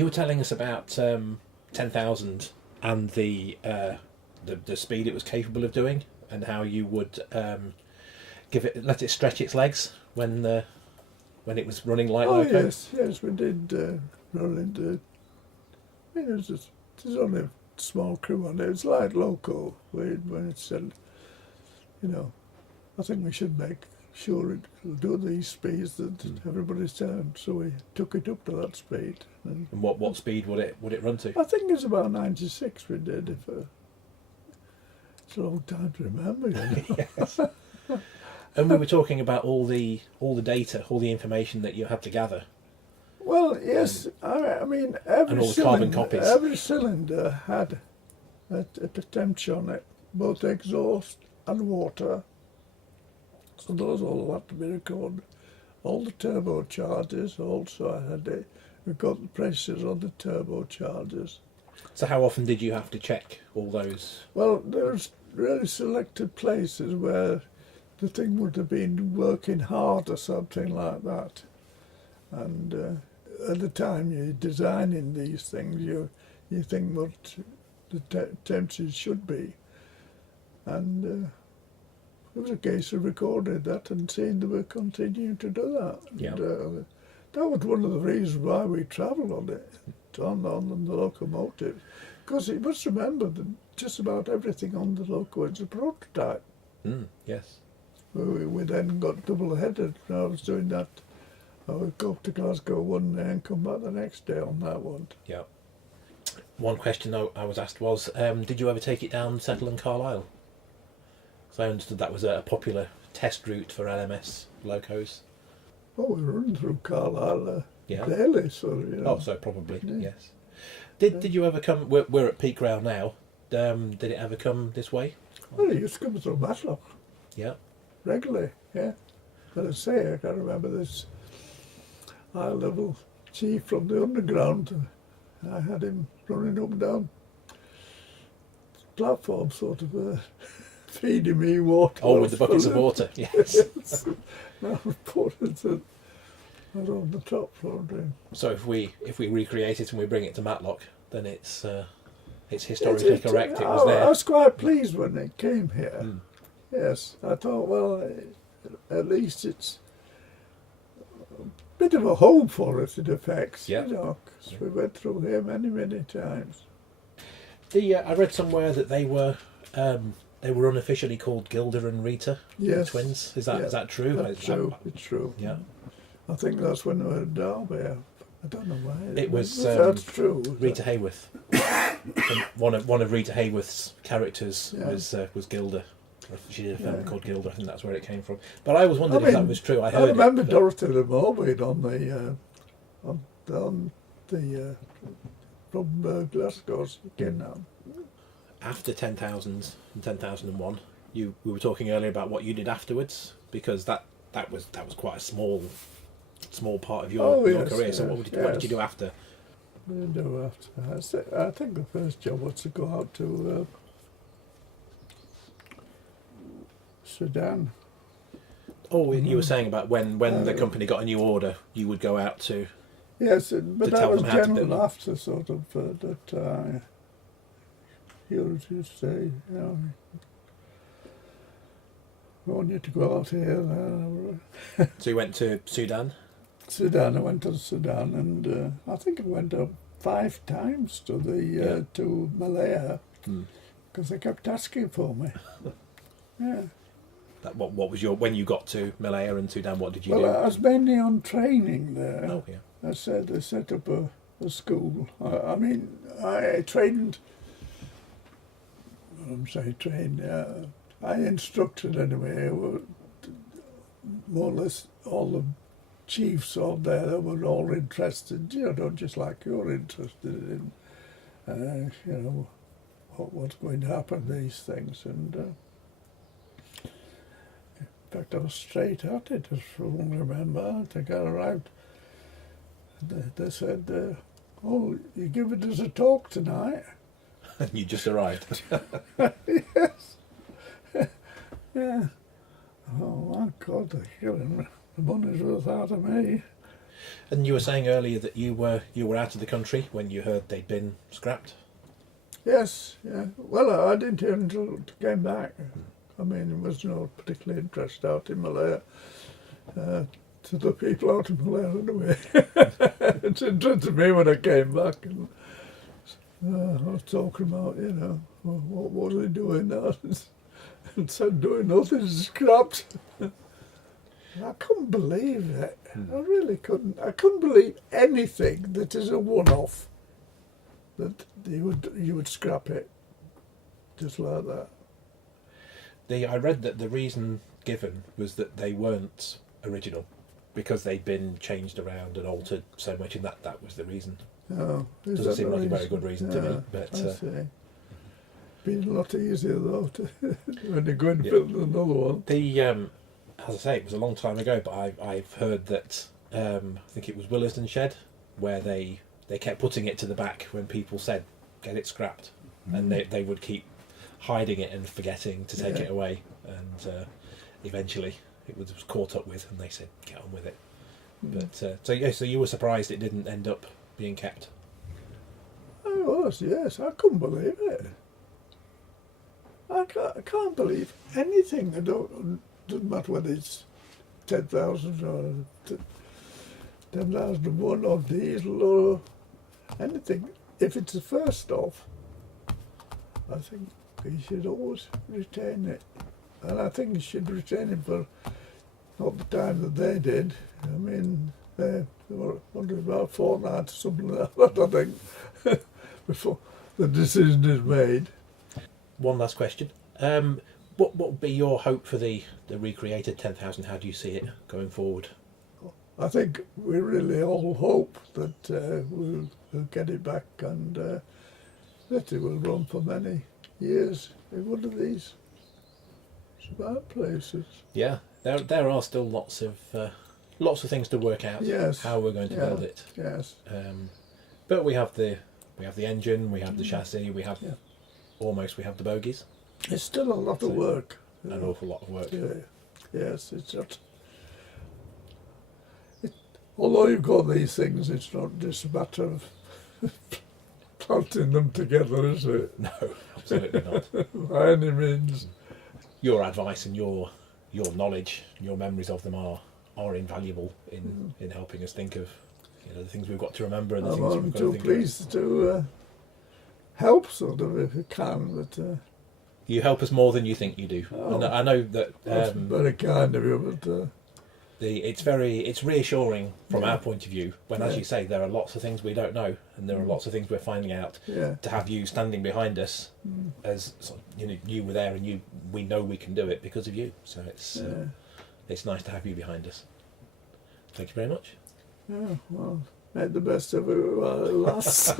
You were telling us about 10,000 and the speed it was capable of doing, and how you would let it stretch its legs when it was running like loco. Yes, we did run into. I mean, there's only a small crew on it. It's like loco when it said, I think we should make sure it'll do these speeds that everybody's telling. So we took it up to that speed. And what speed would it run to? I think it's about 96 we did. It's a long time to remember. Yes. And we were talking about all the data, all the information that you had to gather. Well, yes. I mean, and all the carbon copies. Every cylinder had a temperature on it, both exhaust and water. So those all had to be recorded. All the turbochargers also we got the pressures on the turbochargers. So how often did you have to check all those? Well, there's really selected places where the thing would have been working hard or something like that. And at the time you're designing these things, you think what the temperatures should be. And it was a case of recording that and seeing they were continuing to do that. Yeah. And, that was one of the reasons why we travelled on it, on the locomotive. Because you must remember that just about everything on the loco is a prototype. Yes. We then got double-headed. I was doing that. I would go up to Glasgow one day and come back the next day on that one. Yeah. One question I was asked was, did you ever take it down Settle and Carlisle? Because I understood that was a popular test route for LMS locos. Oh, we run through Carlisle Yeah. daily, so Oh, so probably, Yeah. yes. Did you ever come? We're at Peak Rail now. Did it ever come this way? Well, it used to come through Matlock Yeah. regularly, yeah. But I say, I can remember this high-level chief from the underground. I had him running up and down the platform, sort of feeding me water. Oh, with the buckets of water. Yes. Yes. I reported that I was on the top floor doing. So if we recreate it and we bring it to Matlock, then it's historically correct. It was there. I was quite pleased when it came here. Yes, I thought, well, at least it's a bit of a home for us, in effect. Yeah. Because we went through here many times. I read somewhere that they were unofficially called Gilda and Rita, the twins. Is that true? That's true. It's true. Yeah. I think that's when they were in Derby. I don't know why. It was that's true. Rita Hayworth. And one of Rita Hayworth's characters was Gilda. She did a film called Gilda. I think that's where it came from. But I always wondered if that was true. I remember Dorothy the Mermaid on the from Glasgow's again now. After 10,000 and 10,001, we were talking earlier about what you did afterwards, because that was quite a small part of your career. So what did you do after? What did I do after? I think the first job was to go out to Sudan. Oh, you were saying about when the company got a new order, you would go out to. Yes, but that was general after sort of that. He would just say, I want you to go out here. So you went to Sudan? Sudan, I went to Sudan, and I think I went up 5 times to the to Malaya, because they kept asking for me. Yeah. What was when you got to Malaya and Sudan? What did you do? Well, I was mainly on training there. Oh yeah. They set up a school. I trained. I instructed anyway. More or less all the chiefs on there that were all interested. Just like you're interested in, what's going to happen. These things, and in fact, I was straight at it. As I remember, I think I arrived. They said, "Oh, you give it as a talk tonight." And you just arrived. Yes. Yeah. Oh my God, they're killing me. The money's worth out of me. And you were saying earlier that you were out of the country when you heard they'd been scrapped. Yes, yeah. Well, I didn't hear until I came back. I mean, there was no particular interest out in Malaya. To the people out in Malaya, anyway. It interested me when I came back. And I was talking about, you know, what was he doing now? And said, doing nothing, scrapped. I couldn't believe it. I really couldn't. I couldn't believe anything that is a one-off. That you would scrap it, just like that. I read that the reason given was that they weren't original, because they'd been changed around and altered so much, and that was the reason. Oh, Doesn't seem like a very good reason to me. But I see. Been a lot easier though when you go and build another one. As I say, it was a long time ago, but I've heard that I think it was Willisden Shed where they kept putting it to the back when people said get it scrapped, and they would keep hiding it and forgetting to take it away, and eventually it was caught up with, and they said get on with it. But so you were surprised it didn't end up being kept? I was, yes. I couldn't believe it. I can't believe anything. Doesn't matter whether it's 10,000 or 10,001 or diesel or anything. If it's the first off, I think you should always retain it. And I think you should retain it for not the time that they did. I mean, they were only about a fortnight or something like that, I think, before the decision is made. One last question. What would be your hope for the recreated 10,000? How do you see it going forward? I think we really all hope that we'll get it back and that it will run for many years in one of these smart places. Yeah, there are still lots of things to work out. Yes. How we're going to build it. Yes. But we have the engine, we have the chassis, we have we have the bogies. It's still a lot of work. An awful lot of work. Yeah. Yes, it's not. Although you've got these things, it's not just a matter of planting them together, is it? No, absolutely not. By any means. Your advice and your knowledge, your memories of them are invaluable in helping us think of the things we've got to remember and the things we've got to think of. I'm too pleased to help, sort of, if you can. But you help us more than you think you do. Oh, I know that. That's very kind of you, but. It's reassuring from our point of view when, as you say, there are lots of things we don't know and there are lots of things we're finding out. Yeah. To have you standing behind us, as you were there and we know we can do it because of you. So it's nice to have you behind us. Thank you very much. Yeah, well, made the best of it while it lasts.